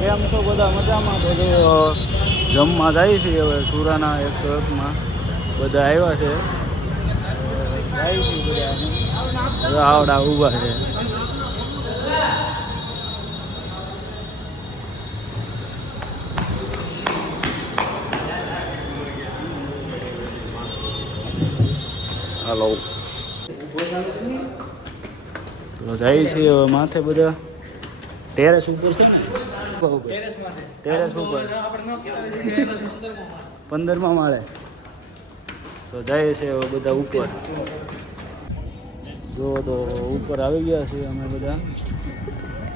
કેમ છો બધા મજામાં? તો જમવા જાય છે હવે સુરાના 101માં બધા આવ્યા છે. જાય છે બધા આવડા ઊભા છે. હાલો તો જાય છે હવે માથે બધા ટેરેસ ઉપર છે ને ટેરેસ ઉપર 15મા માળે તો જાય છે હવે બધા ઉપર. જો તો ઉપર આવી ગયા છીએ અમે બધા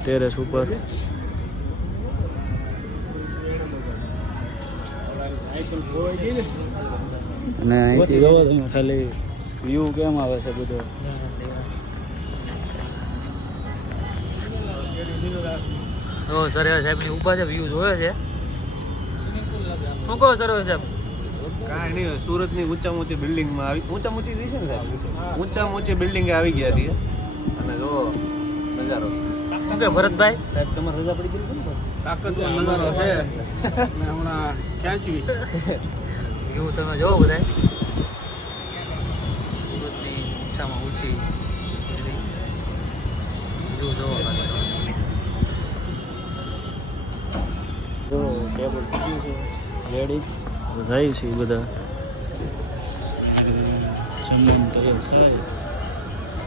ટેરેસ ઉપર. અને અહીંથી જોવો તમે ખાલી વ્યૂ કેમ આવે છે બધો. સર્વે સાહેબ ની ઉભા છે, વ્યૂ જોયો છે. શું કહો સર્વે સાહેબ? કાંઈ નહીં, સુરત ની ઊંચા બિલ્ડિંગમાં આવી ઊંચી છે ને સાહેબ, ઊંચી બિલ્ડિંગ આવી ગયા છીએ અને જો નજારો. શું કે ભરતભાઈ સાહેબ તમારે રજા પડી ગઈ છે ને? તાકતનો નજારો છે હમણાં ક્યાં છીએ વ્યૂ તમે જોવો બધા. સુરતની ઊંચામાં ઊંચી વ્યૂ જોવો. જો ટેબલ થઈ ગયું છે રેડી. જાય છે બધા જમીન તરફ થાય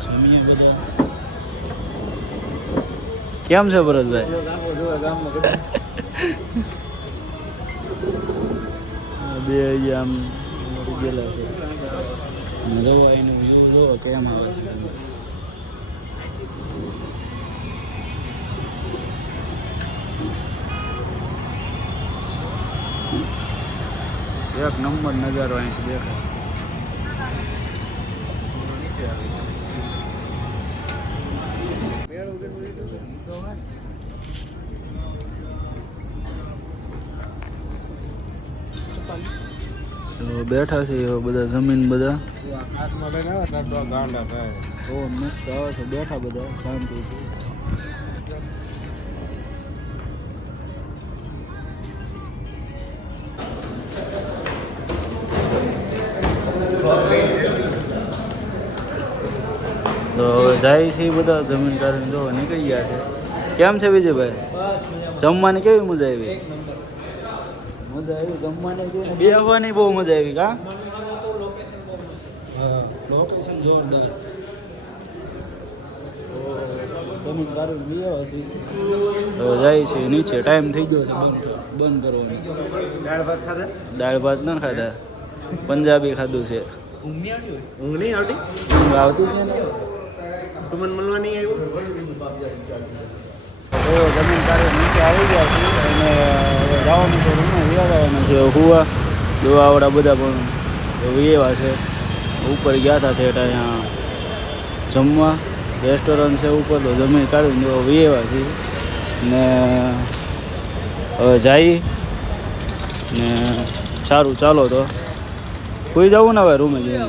જમીએ બધા. કેમ છે ભરતભાઈ? બે આમ ગયેલા છે અને જોવા એનું વ્યૂ જોવો કેમ આવે છે. એક નંબર નજારો અહીંથી દેખાય. બેઠા છે બધા જમીન બધા મસ્ત આવે છે. બેઠા બધા શાંતિથી. તો હવે જાય છે બધા જમીન કાઢીને જો નીકળી ગયા છે. કેમ છે વિજયભાઈ? જમવાની કેવી મજા આવી? મજા આવી જમવાની, બેસવાની બહુ મજા આવી. કા લોકેશન જોરદાર. જમીન કાઢીને ગયા હતી તો જાય છે નીચે. ટાઈમ થઈ ગયો છે બંધ કરવાનો. દાળ ભાત ન ખાધા, પંજાબી ખાધું છે. ઊંઘ નહીં આવતી? ઊંઘ આવતું છે ને. તું મને મળવા નહીં આવ્યું? જમીન કાઢી નીચે આવી ગયા છે અને જવાનું તો રૂમમાં વિયારવાના છે. હુવા જોવા આવડા બધા પણ વિયેવા છે. ઉપર ગયા હતા તે અહીંયા જમવા, રેસ્ટોરન્ટ છે ઉપર. તો જમીન કાઢીને જો વિયેવા છે ને હવે જઈ ને સારું ચાલો તો કોઈ જવું ને હવે રૂમે જઈને.